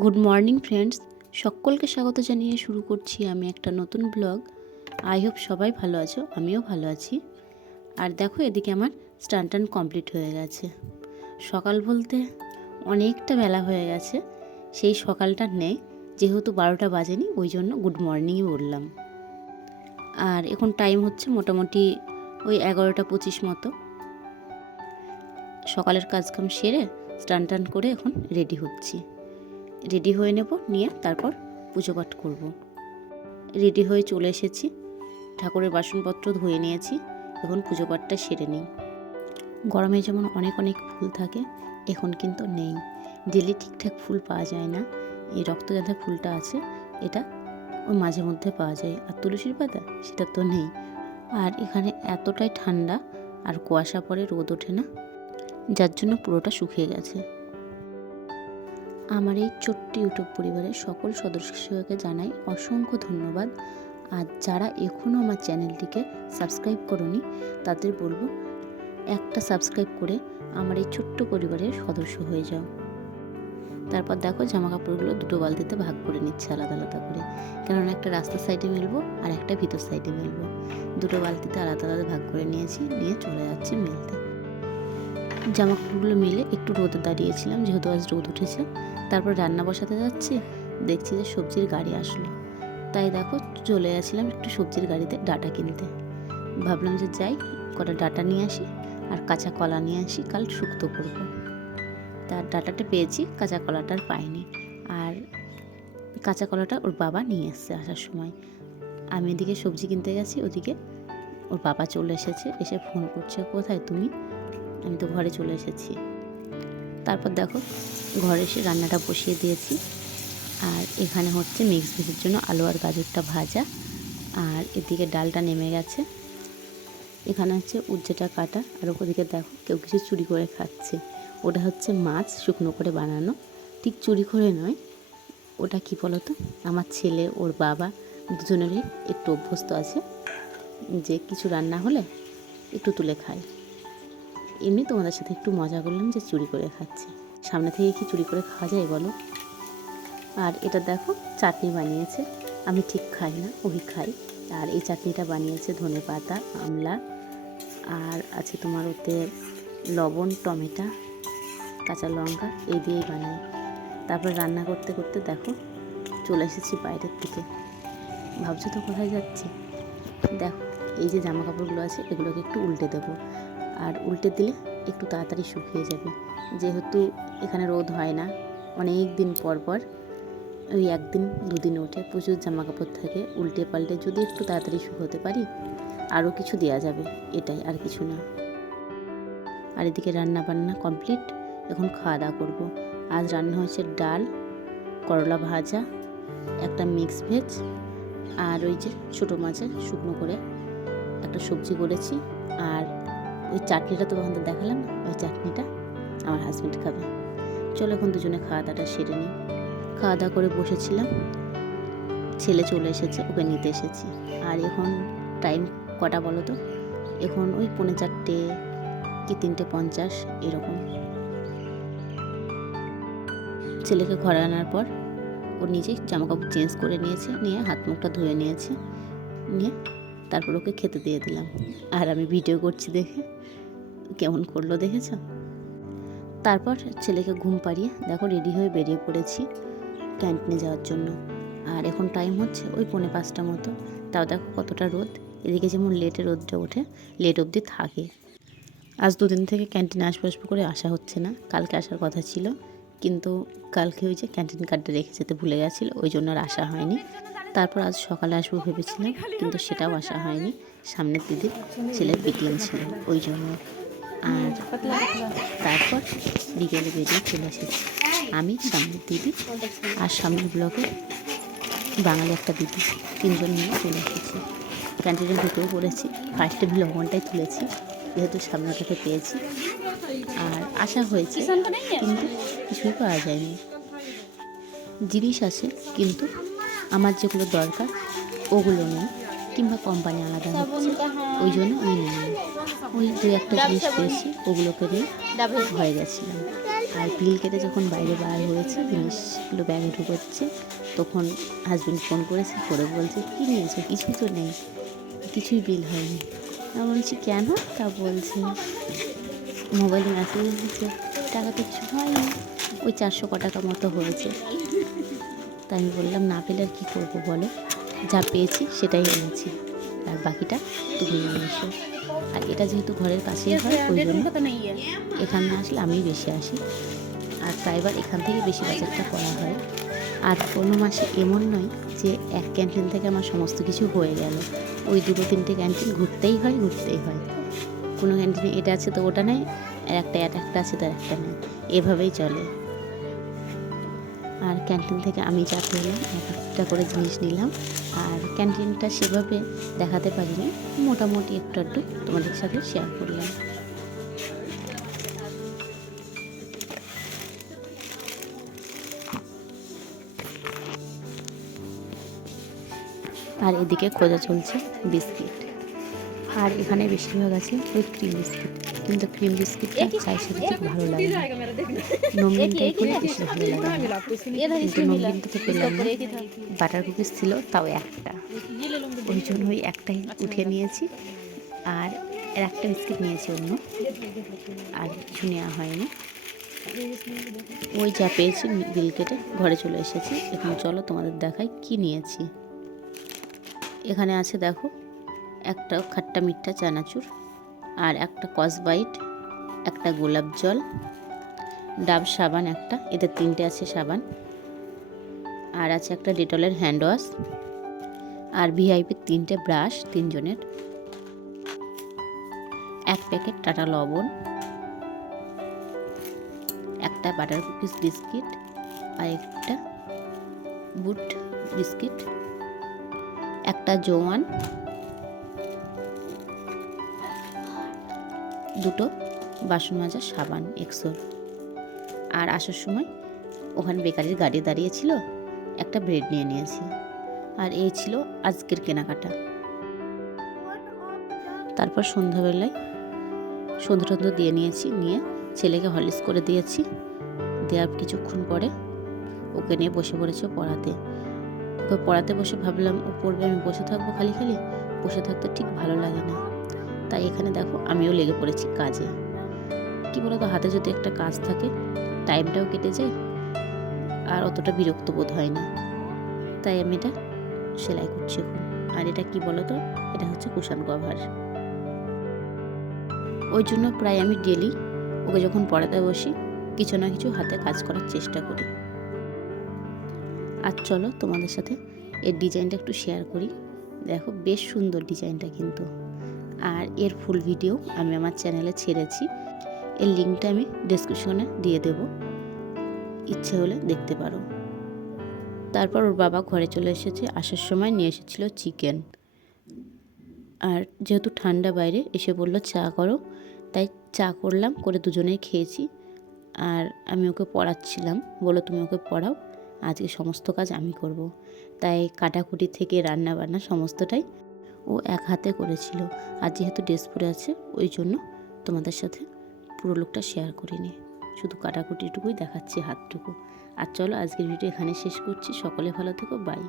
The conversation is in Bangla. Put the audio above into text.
গুড মর্নিং ফ্রেন্ডস, সকলকে স্বাগত জানিয়ে শুরু করছি আমি একটা নতুন ব্লগ। আই হোপ সবাই ভালো আছো, আমিও ভালো আছি। আর দেখো এদিকে আমার স্নান টান কমপ্লিট হয়ে গেছে। সকাল বলতে অনেকটা বেলা হয়ে গেছে, সেই সকালটা নেই, যেহেতু 12টা বাজেনি ওই জন্য গুড মর্নিংই বললাম। আর এখন টাইম হচ্ছে মোটামুটি ওই 11টা 25 মতো। সকালের কাজকাম সেরে স্নান টান করে এখন রেডি হচ্ছি। রেডি হয়ে নেব, নিয়ে তারপর পুজো পাঠ করব। রেডি হয়ে চলে এসেছি, ঠাকুরের বাসনপত্র ধুয়ে নিয়েছি, এখন পুজো পাঠটা সেরে নিই। গরমে যেমন অনেক অনেক ফুল থাকে, এখন কিন্তু নেই, ডেলি ঠিকঠাক ফুল পাওয়া যায় না। এই রক্তগাঁদা ফুলটা আছে, এটা ওই মাঝে মধ্যে পাওয়া যায়, আর তুলসীর পাতা সেটা তো নেই। আর এখানে এতটাই ঠান্ডা আর কুয়াশা পড়ে, রোদ ওঠে না, যার জন্য পুরোটা শুকিয়ে গেছে। আমার এই ছোট্ট ইউটিউব পরিবারের সকল সদস্যকে জানাই অসংখ্য ধন্যবাদ। আর যারা এখনও আমার চ্যানেলটিকে সাবস্ক্রাইব করোনি তাদের বলবো একটা সাবস্ক্রাইব করে আমার এই ছোট্ট পরিবারের সদস্য হয়ে যাও। তারপর দেখো জামা কাপড়গুলো দুটো বালতিতে ভাগ করে নিচ্ছে আলাদা আলাদা করে, কেননা একটা রাস্তার সাইডে মেলবো আর একটা ভিতর সাইডে মেলবো। দুটো বালতিতে আলাদা আলাদা ভাগ করে নিয়েছি, নিয়ে চলে যাচ্ছি মেলতে। জামা কাপড়গুলো মেলে একটু রোদে দাঁড়িয়েছিলাম, যেহেতু আজ রোদ উঠেছে। তারপর রান্না বসাতে যাচ্ছি, দেখছি যে সবজির গাড়ি আসলো, তাই দেখো চলে গেছিলাম একটু সবজির গাড়িতে ডাঁটা কিনতে। ভাবলাম যে যাই, কটা ডাঁটা নিয়ে আসি আর কাঁচা কলা নিয়ে আসি, কাল শুক্তো করব। তার ডাঁটাটা পেয়েছি, কাঁচা কলাটা আর পাইনি। আর কাঁচা কলাটা ওর বাবা নিয়ে এসছে আসার সময়। আমি এদিকে সবজি কিনতে গেছি, ওদিকে ওর বাবা চলে এসেছে, এসে ফোন করছে, কোথায় তুমি? আমি তো ঘরে চলে এসেছি। তারপর দেখো ঘরে এসে রান্নাটা বসিয়ে দিয়েছি। আর এখানে হচ্ছে মিক্স ভেজের জন্য আলু আর গাজরটা ভাজা, আর এদিকে ডালটা নেমে গেছে। এখানে হচ্ছে উচ্ছেটা কাটা, আর ওদিকে দেখো কেউ কিছু চুরি করে খাচ্ছে। ওটা হচ্ছে মাছ শুকনো করে বানানো, ঠিক চুরি করে নয়। ওটা কি বলতো, আমার ছেলে ওর বাবা দুজনেরই একটু অভ্যস্ত আছে যে কিছু রান্না হলে একটু তুলে খায়। এমনি তোমাদের সাথে একটু মজা করলাম যে চুরি করে খাচ্ছে, সামনে থেকে কি চুরি করে খাওয়া যায় বলো? আর এটা দেখো চাটনি বানিয়েছে, আমি ঠিক খাই না, ওই খাই। আর এই চাটনিটা বানিয়েছে ধনেপাতা, আমলা, আর আছে তোমার ওতে লবণ, টমেটো, কাঁচা লঙ্কা, এই দিয়েই বানাই। তারপর রান্না করতে করতে দেখো চলে এসেছি বাইরের দিকে। ভাবছো তো কোথায় যাচ্ছি? দেখো এই যে জামা কাপড়গুলো আছে এগুলোকে একটু উল্টে দেবো, আর উল্টে দিলে একটু তাড়াতাড়ি শুকিয়ে যাবে। যেহেতু এখানে রোদ হয় না অনেক দিন পর পর, ওই একদিন দুদিন ওঠে, প্রচুর জামা কাপড় থাকে, উল্টে পাল্টে যদি একটু তাড়াতাড়ি শুকোতে পারি আরও কিছু দেওয়া যাবে, এটাই আর কিছু না। আর এদিকে রান্না বান্না কমপ্লিট, এখন খাওয়া দাওয়া করবো। আজ রান্না হয়েছে ডাল, করলা ভাজা, একটা মিক্স ভেজ, আর ওই যে ছোটো মাছের শুকনো করে একটা সবজি করেছি। আর ওই চাটনিটা তো ওখান থেকে দেখালাম না, ওই চাটনিটা আমার হাজব্যান্ড খাবে। চলো এখন দুজনে খাওয়া দাওয়াটা সেরে নিই। খাওয়া দাওয়া করে বসেছিলাম, ছেলে চলে এসেছে, ওকে নিতে এসেছি। আর এখন টাইম কটা বলো তো? এখন ওই 4:45 কি 3:50 এরকম। ছেলেকে ঘরে আনার পর ও নিজেই জামাকাপড় চেঞ্জ করে নিয়েছে, নিয়ে হাত মুখটা ধুয়ে নিয়েছে, নিয়ে তারপর ওকে খেতে দিয়ে দিলাম। আর আমি ভিডিও করছি দেখে কেমন করলো দেখেছ? তারপর ছেলেকে ঘুম পাড়িয়ে দেখো রেডি হয়ে বেরিয়ে পড়েছি ক্যান্টিনে যাওয়ার জন্য। আর এখন টাইম হচ্ছে ওই 4:45 মতো। তাও দেখো কতটা রোদ, এদিকে যেমন লেটে রোদটা ওঠে, লেট অবধি থাকে। আজ দুদিন থেকে ক্যান্টিনে আসবো করে আসা হচ্ছে না, কালকে আসার কথা ছিল, কিন্তু কালকে ওই যে ক্যান্টিন কার্ডটা রেখে যেতে ভুলে গেছিলো, ওই জন্য আর আসা হয়নি। তারপর আজ সকালে আসবো ভেবেছিলাম, কিন্তু সেটাও আসা হয়নি, সামনের দিদির ছেলের পিটিএম ছিল ওই জন্য। আর তারপর বিকেলে বেরিয়ে চলে এসেছি আমি, সামনের দিদি আর সামনের ব্লকে বাঙালি একটা দিদি, তিনজন মিলে চলে এসেছি। ক্যান্টিনের ভিতরে পড়েছি, ফার্স্ট টেবিল লবণটাই তুলেছি, যেহেতু সামনেটাকে পেয়েছি। আর আসা হয়েছে কিন্তু কিছুই পাওয়া যায়নি, জিনিস আছে কিন্তু আমার যেগুলো দরকার ওগুলো নেই, কিংবা কোম্পানি আলাদা হচ্ছে, ওই জন্য আমি নিইনি। ওই 2-1টা জিনিস পেয়েছি, ওগুলোকে নিয়ে হয়ে গেছিলাম। আর বিল কেটে যখন বাইরে বার হয়েছে, জিনিসগুলো ব্যাগে ঢুকোচ্ছে, তখন হাজব্যান্ড ফোন করেছে, করে বলছে কী নিয়েছো, কিছু তো নেই, কিছুই বিল হয়নি। আমি বলছি কেন? তা বলছে মোবাইলে মেসেজ এসেছে, টাকা তো কিছু হয়নি, ওই 400 টাকা মতো হয়েছে। তা আমি বললাম না পেলে আর কী করবো বলো, যা পেয়েছি সেটাই এনেছি, আর বাকিটা তুমি নিয়ে এসো। আর এটা যেহেতু ঘরের কাছেই হয়, ওই জন্য এখানে আসলে আমি বেশি আসি, আর প্রায়বার এখান থেকে বেশি বাজারটা করা হয়। আর কোনো মাসে এমন নয় যে এক ক্যান্টিন থেকে আমার সমস্ত কিছু হয়ে গেল, ওই 2-3টে ক্যান্টিন ঘুরতেই হয়। কোনো ক্যান্টিনে এটা আছে তো ওটা নেই, আর একটা আছে তো একটা নেই, এভাবেই চলে। আর ক্যান্টিন থেকে আমি যা পেলাম একটা করে জিনিস নিলাম, আর ক্যান্টিনটা সেভাবে দেখাতে পারিনি, মোটামুটি একটু তোমাদের সাথে শেয়ার করলাম। আর এদিকে খোঁজা চলছে বিস্কিট, আর এখানে বেশিরভাগ আছে ওই ক্রিম বিস্কিট, কিন্তু ক্রিম বিস্কিটটা চায়ের সাথে ঠিক ভালো লাগে না, নমকিনটাই করে বেশি ভালো লাগে না। কিন্তু নমকিনটা তো পেলাম না, বাটার কুকিজ ছিল তাও একটা, ওই জন্য ওই একটাই উঠে নিয়েছি, আর একটা বিস্কিট নিয়েছি অন্য, আর কিছু নেওয়া হয়নি। ওই যা পেয়েছি বিল কেটে ঘরে চলে এসেছি। এখন চলো তোমাদের দেখাই কি নিয়েছি। এখানে আছে দেখো, একটা খাট্টা মিঠা চানাচুর, আর একটা কসবাইট, একটা গোলাপ জল, ডাব সাবান একটা, এদের 3টে আছে সাবান, আর আছে একটা ডেটলের হ্যান্ড ওয়াশ, আর ভিআইপির 3টে ব্রাশ 3 জনের, এক প্যাকেট টাটা লবণ, একটা বাটার কুকিজ বিস্কিট, আর একটা বুট বিস্কিট, একটা জোয়ান, 2টো বাসন মাজার সাবান এক্সোর। আর আসার সময় ওখানে বেকারির গাড়ি দাঁড়িয়েছিল, একটা ব্রেড নিয়ে নিয়েছি। আর এই ছিল আজকের কেনাকাটা। তারপর সন্ধ্যাবেলায় সন্ধ্যা দিয়ে নিয়েছি, নিয়ে ছেলেকে হরলিক্স করে দিয়েছি, দেওয়ার কিছুক্ষণ পরে ওকে নিয়ে বসে পড়েছে পড়াতে। ওকে পড়াতে বসে ভাবলাম ও পড়বে, আমি বসে থাকবো খালি খালি, বসে থাকতে ঠিক ভালো লাগে না। তাই এখানে দেখো আমিও লেগে পড়েছি কাজে। কি বলতো, হাতে যদি একটা কাজ থাকে টাইমটাও কেটে যায়, আর অতটা বিরক্ত বোধ হয় না। তাই আমি এটা সেলাই করছি এখন। আর এটা কি বলতো, এটা হচ্ছে কুশন কভার। ওই জন্য প্রায় আমি ডেলি ওকে যখন পড়াতে বসি কিছু না কিছু হাতে কাজ করার চেষ্টা করি। আর চলো তোমাদের সাথে এর ডিজাইনটা একটু শেয়ার করি। দেখো বেশ সুন্দর ডিজাইনটা কিন্তু। আর এর ফুল ভিডিও আমি আমার চ্যানেলে ছেড়েছি, এর লিঙ্কটা আমি ডেসক্রিপশনে দিয়ে দেব, ইচ্ছে হলে দেখতে পারো। তারপর ওর বাবা ঘরে চলে এসেছে, আসার সময় নিয়ে এসেছিল চিকেন। আর যেহেতু ঠান্ডা বাইরে, এসে বললো চা করো, তাই চা করলাম, করে দুজনেই খেয়েছি। আর আমি ওকে পড়াচ্ছিলাম, বললো তুমি ওকে পড়াও, আজকে সমস্ত কাজ আমি করব। তাই কাটাকুটি থেকে রান্না বান্না সমস্তটাই ও এক হাতে করেছিল। আর যেহেতু ড্রেস পরে আছে, ওই জন্য তোমাদের সাথে পুরো লুকটা শেয়ার করিনি, শুধু কাটাকুটিটুকুই দেখাচ্ছি, হাতটুকু। আর চলো আজকের ভিডিও এখানে শেষ করছি। সকলে ভালো থেকো, বাই।